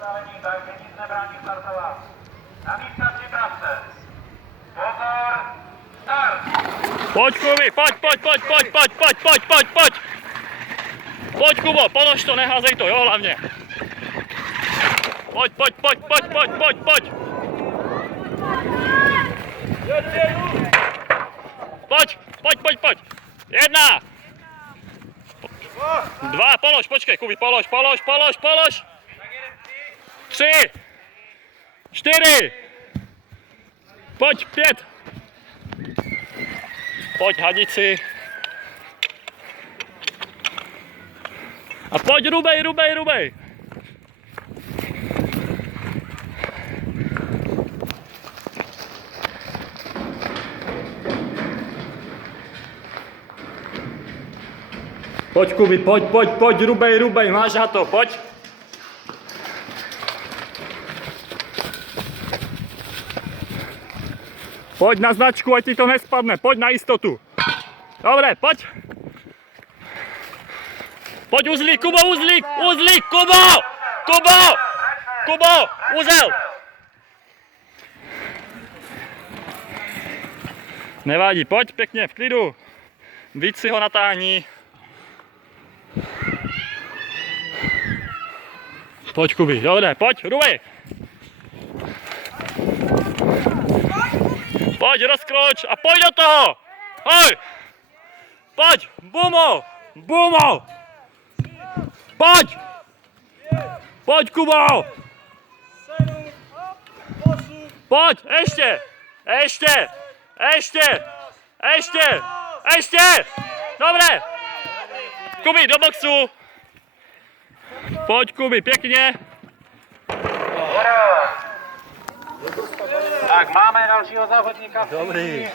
Připravení, dajte nic nebrání startovat. Na místa připravte. Pozor, start! Pojď, Kubi, pojď. Pojď, Kubo, polož to, neházej to, jo, hlavně. Pojď. Pojď. 1. 2, polož, počkej, Kubi, polož. 3. 4. Pojď, 5. Pojď, hadici. A pojď, rubej. Pojď, Kubi, pojď, rubej, máš na to, pojď. Pojď na značku, ať ti to nespadne, pojď na jistotu. Dobre, pojď. Pojď uzlík, Kubo, Kubo, uzel. Nevadí, pojď pěkně, v klidu. Víc si ho natáhni. Pojď, Kubi, dobré, pojď, rubej. Pojď, rozkroč a pojď do toho. Pojď, bumo. Pojď, Kubo. Pojď, ještě. Dobré. Kubi, do boxu. Pojď, Kubi, pěkně. Tak máme dalšího závodníka. Dobrý.